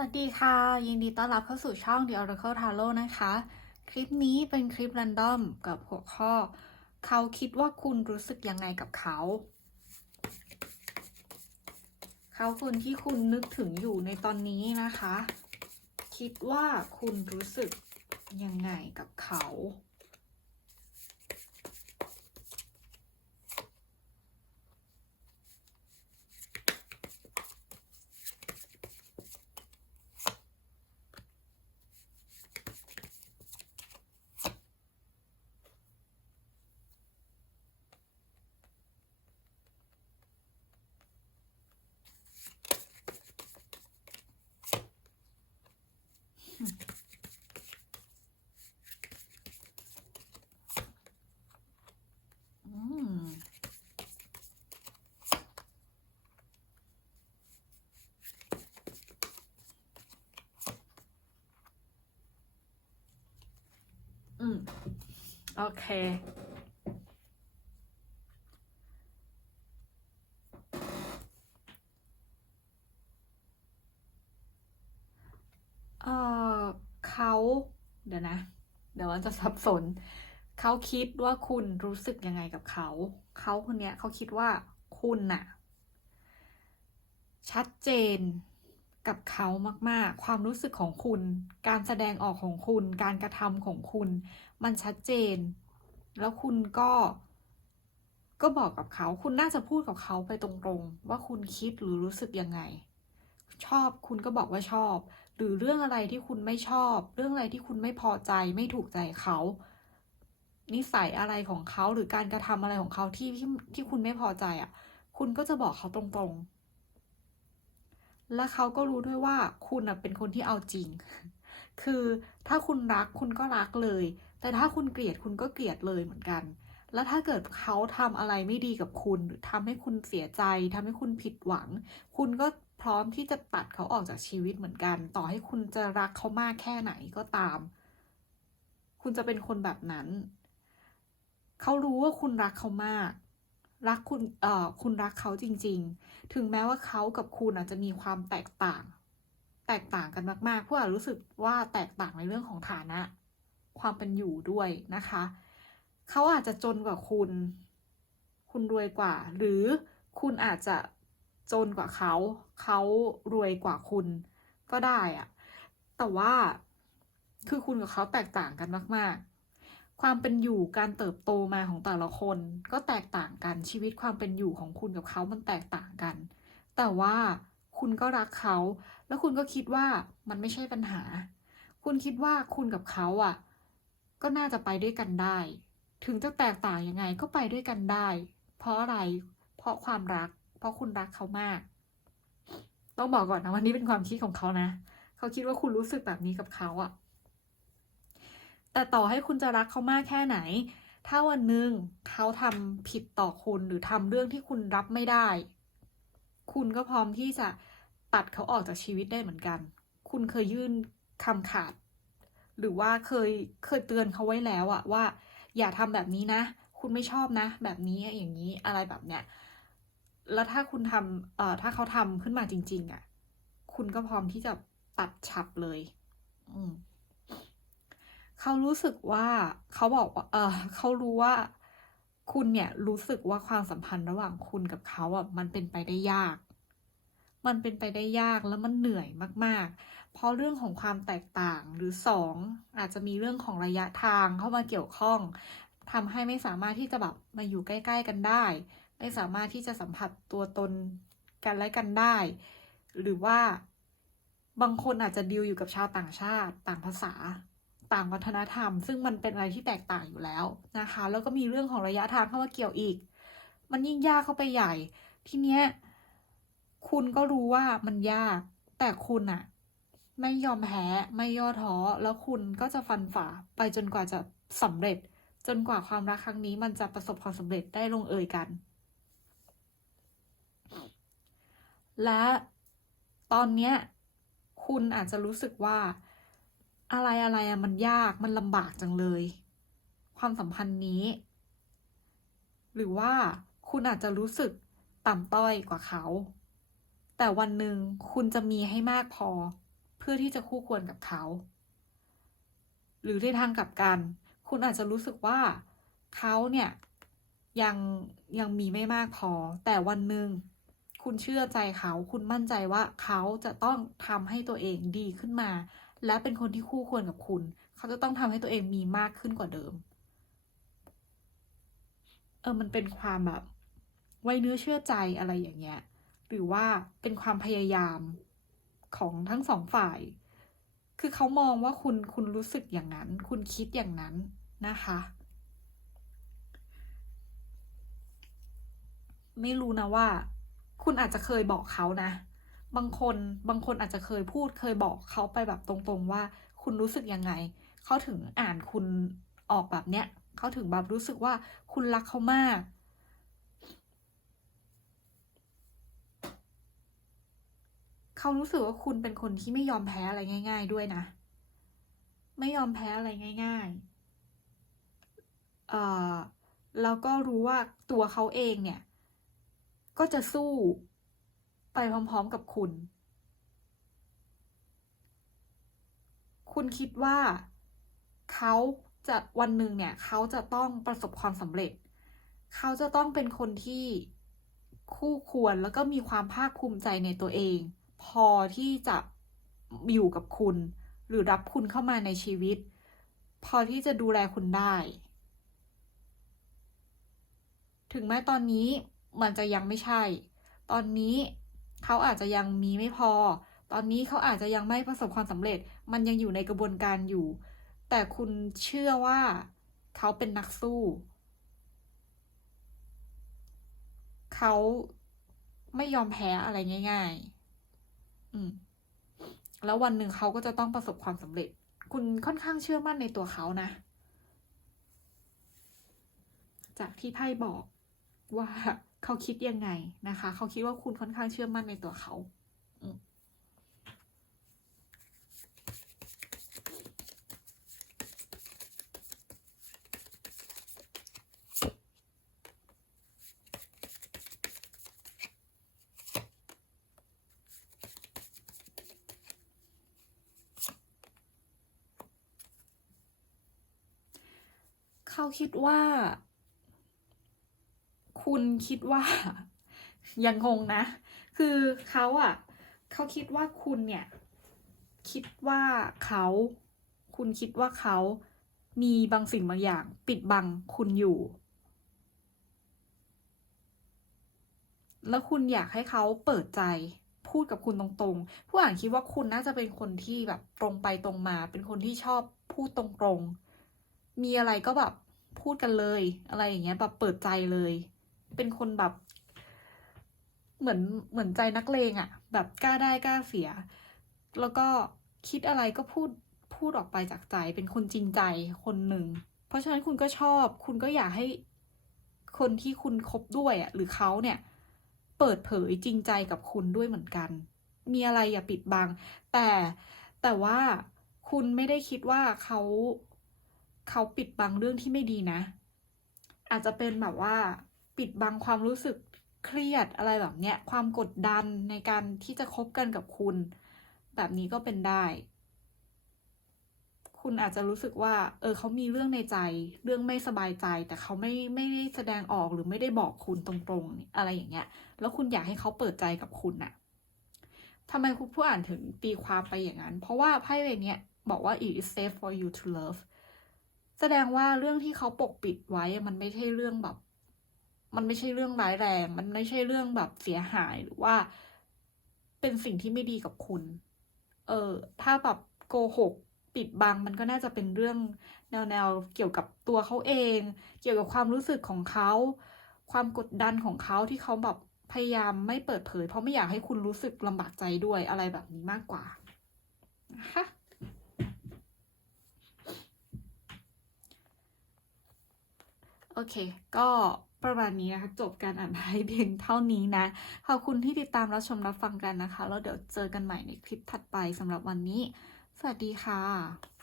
วัสดีค่ะ ยินดีต้อนรับเข้าสู่ช่อง The Oracle Tarot นะคะ คลิปนี้เป็นคลิป r รนดอมกับหัวข้อ เขาคิดว่าคุณรู้สึกยังไงกับเขา เขาคนที่คุณนึกถึงอยู่ในตอนนี้นะคะ คิดว่าคุณรู้สึกยังไงกับเขา อืม อืม โอเค เออเขาเดี๋ยวนะ เดี๋ยวมันจะสับสน เขาคิดว่าคุณรู้สึกยังไงกับเขา เขาคนเนี้ยเขาคิดว่าคุณน่ะ ชัดเจน กับเขามากๆ ความรู้สึกของคุณ การแสดงออกของคุณ การกระทำของคุณ มันชัดเจน แล้วคุณก็ ก็บอกกับเขา คุณน่าจะพูดกับเขาไปตรงๆ ว่าคุณคิดหรือรู้สึกยังไง ชอบคุณก็บอกว่าชอบ หรือเรื่องอะไรที่คุณไม่ชอบ เรื่องอะไรที่คุณไม่พอใจไม่ถูกใจเขานิสัยอะไรของเขาหรือการกระทำอะไรของเขาที่ที่ที่คุณไม่พอใจอะ คุณก็จะบอกเขาตรงๆ และเขาก็รู้ด้วยว่าคุณเป็นคนที่เอาจริง คือถ้าคุณรักคุณก็รักเลย แต่ถ้าคุณเกลียดคุณก็เกลียดเลยเหมือนกัน แล้วถ้าเกิดเขาทำอะไรไม่ดีกับคุณหรือทำให้คุณเสียใจทำให้คุณผิดหวัง คุณก็พร้อมที่จะตัดเขาออกจากชีวิตเหมือนกัน ต่อให้คุณจะรักเขามากแค่ไหนก็ตาม คุณจะเป็นคนแบบนั้น เขารู้ว่าคุณรักเขามาก รักคุณเอ่อคุณรักเขาจริง ๆ ถึงแม้ว่าเขากับคุณอาจจะมีความแตกต่าง แตกต่างกันมากๆพวกอาจรู้สึกว่าแตกต่างในเรื่องของฐานะ ความเป็นอยู่ด้วยนะคะ เขาอาจจะจนกว่าคุณ คุณรวยกว่า หรือคุณอาจจะจนกว่าเขา เขารวยกว่าคุณก็ได้อะแต่ว่าคือคุณกับเขาแตกต่างกันมาก ๆ ความเป็นอยู่การเติบโตมาของแต่ละคน ก็แตกต่างกันชีวิตความเป็นอยู่ของคุณกับเขามันแตกต่างกัน แต่ว่าคุณก็รักเขา แล้วคุณก็คิดว่ามันไม่ใช่ปัญหา คุณคิดว่าคุณกับเขาอะ ก็น่าจะไปด้วยกันได้ ถึงจะแตกต่างยังไงก็ไปด้วยกันได้ เพราะอะไร เพราะความรัก เพราะคุณรักเขามาก ต้องบอกก่อนนะวันนี้เป็นความคิดของเขานะ เขาคิดว่าคุณรู้สึกแบบนี้กับเขาอะ แต่ต่อให้คุณจะรักเขามากแค่ไหน ถ้าวันหนึ่งเขาทำผิดต่อคุณหรือทำเรื่องที่คุณรับไม่ได้ คุณก็พร้อมที่จะตัดเขาออกจากชีวิตได้เหมือนกัน คุณเคยยื่นคำขาด หรือว่าเคยเคยเตือนเขาไว้แล้วอะว่า อย่าทำแบบนี้นะ คุณไม่ชอบนะ แบบนี้อย่างนี้อะไรแบบเนี้ยแล้วถ้าคุณทำเอ่อถ้าเขาทำขึ้นมาจริง ๆอะคุณก็พร้อมที่จะตัดฉับเลย อืม เขารู้สึกว่าเขาบอกว่าเออเขารู้ว่าคุณเนี่ยรู้สึกว่าความสัมพันธ์ระหว่างคุณกับเขาอะมันเป็นไปได้ยาก มันเป็นไปได้ยากแล้วมันเหนื่อยมากๆ เพราะเรื่องของความแตกต่างหรือสองอาจจะมีเรื่องของระยะทางเข้ามาเกี่ยวข้องทำให้ไม่สามารถที่จะแบบมาอยู่ใกล้ ๆ กันได้ ไม่สามารถที่จะสัมผัสตัวตนกันและกันได้ หรือว่าบางคนอาจจะดีลอยู่กับชาวต่างชาติต่างภาษา ต่างวัฒนธรรม ซึ่งมันเป็นอะไรที่แตกต่างอยู่แล้วนะคะ แล้วก็มีเรื่องของระยะทางเข้ามาเกี่ยวอีก มันยิ่งยากเข้าไปใหญ่ ทีเนี้ยคุณก็รู้ว่ามันยาก แต่คุณอะไม่ยอมแพ้ไม่ย่อท้อ แล้วคุณก็จะฟันฝ่าไปจนกว่าจะสำเร็จ จนกว่าความรักครั้งนี้ มันจะประสบความสำเร็จได้ลงเอยกัน และตอนเนี้ยคุณอาจจะรู้สึกว่า อะไรอะไรอะมันยากมันลำบากจังเลย ความสัมพันธ์นี้ หรือว่าคุณอาจจะรู้สึกต่ำต้อยกว่าเขา แต่วันหนึ่งคุณจะมีให้มากพอ เพื่อที่จะคู่ควรกับเขา หรือในทางกลับกัน คุณอาจจะรู้สึกว่าเขาเนี่ยยังยังมีไม่มากพอ แต่วันหนึ่ง คุณเชื่อใจเขา คุณมั่นใจว่าเขาจะต้องทำให้ตัวเองดีขึ้นมา และเป็นคนที่คู่ควรกับคุณ เขาจะต้องทำให้ตัวเองมีมากขึ้นกว่าเดิม เออ มันเป็นความแบบ ไว้เนื้อเชื่อใจอะไรอย่างเงี้ย หรือว่าเป็นความพยายามของทั้งสองฝ่าย คือเขามองว่าคุณ คุณรู้สึกอย่างนั้น คุณคิดอย่างนั้นนะคะไม่รู้นะว่า คุณอาจจะเคยบอกเขานะ บางคนบางคนอาจจะเคยพูดเคยบอกเขาไปแบบตรงๆว่า คุณรู้สึกยังไง เขาถึงอ่านคุณออกแบบเนี้ยเขาถึงแบบรู้สึกว่าคุณรักเขามากเขารู้สึกว่าคุณเป็นคนที่ไม่ยอมแพ้อะไรง่าย ๆ ด้วยนะ ไม่ยอมแพ้อะไรง่ายๆ เอ่อ แล้วก็รู้ว่าตัวเขาเองเนี่ย ก็จะสู้ไปพร้อมๆกับคุณ คุณคิดว่าเขาจะวันหนึ่งเนี่ย เขาจะต้องประสบความสำเร็จ เขาจะต้องเป็นคนที่คู่ควรแล้วก็มีความภาคภูมิใจในตัวเอง พอที่จะอยู่กับคุณ หรือรับคุณเข้ามาในชีวิต พอที่จะดูแลคุณได้ ถึงแม้ตอนนี้ มันจะยังไม่ใช่ ตอนนี้เขาอาจจะยังมีไม่พอ ตอนนี้เขาอาจจะยังไม่ประสบความสำเร็จ มันยังอยู่ในกระบวนการอยู่ แต่คุณเชื่อว่าเขาเป็นนักสู้ เขาไม่ยอมแพ้อะไรง่าย ๆ อืม แล้ววันหนึ่งเขาก็จะต้องประสบความสำเร็จ คุณค่อนข้างเชื่อมั่นในตัวเขานะ จากที่ไพ่บอกว่า เขาคิดยังไงนะคะ เขาคิดว่าคุณค่อนข้างเชื่อมั่นในตัวเขาเขาคิดว่า คุณคิดว่า ยังงงนะ คือเขาอะเขาคิดว่าคุณเนี่ย คิดว่าเขา คุณคิดว่าเขามีบางสิ่งบางอย่าง ปิดบังคุณอยู่ แล้วคุณอยากให้เขาเปิดใจพูดกับคุณตรงๆ ผู้อ่านคิดว่าคุณน่าจะเป็นคนที่แบบตรงไปตรงมา เป็นคนที่ชอบพูดตรงๆ มีอะไรก็แบบพูดกันเลย อะไรอย่างเงี้ยแบบเปิดใจเลย เป็นคนแบบ เหมือนเหมือนใจนักเลงอะ่ะ แบบกล้าได้กล้าเสีย แล้วก็คิดอะไรก็พูดพูดออกไปจากใจ เป็นคนจริงใจคนหนึ่ง เพราะฉะนั้นคุณก็ชอบ คุณก็อยากให้คนที่คุณคบด้วยอะ่ะ หรือเขาเนี่ย เปิดเผยจริงใจกับคุณด้วยเหมือนกัน มีอะไรอย่าปิดบัง แต่แต่ว่าคุณไม่ได้คิดว่าเขาเขาปิดบังเรื่องที่ไม่ดีนะ อาจจะเป็นแบบว่า ปิดบังความรู้สึกเครียดอะไรแบบเนี้ยความกดดันในการที่จะคบกันกับคุณ แบบนี้ก็เป็นได้ คุณอาจจะรู้สึกว่า เออเขามีเรื่องในใจ เรื่องไม่สบายใจ แต่เขาไม่ไม่ได้แสดงออกหรือไม่ได้บอกคุณตรงๆ อะไรอย่างเงี้ย แล้วคุณอยากให้เขาเปิดใจกับคุณน่ะทำไมคุณผู้อ่านถึงตีความไปอย่างนั้น เพราะว่าไพ่ใบเนี้ยบอกว่า it is safe for you to love แสดงว่าเรื่องที่เขาปกปิดไว้มันไม่ใช่เรื่องแบบ มันไม่ใช่เรื่องร้ายแรง มันไม่ใช่เรื่องแบบเสียหายหรือว่า เป็นสิ่งที่ไม่ดีกับคุณ เออ ถ้าแบบโกหกปิดบังมันก็น่าจะเป็นเรื่องแนวแนวเกี่ยวกับตัวเขาเอง เกี่ยวกับความรู้สึกของเขา ความกดดันของเขาที่เขาแบบพยายามไม่เปิดเผย เพราะไม่อยากให้คุณรู้สึกลำบากใจด้วยอะไรแบบนี้มากกว่านะคะ โอ เค ก็ประมาณนี้นะคะ จบการอ่านไพ่เพียงเท่านี้นะ ขอบคุณที่ติดตามรับชมรับฟังกันนะคะ แล้วเดี๋ยวเจอกันใหม่ในคลิปถัดไปสำหรับวันนี้ สวัสดีค่ะ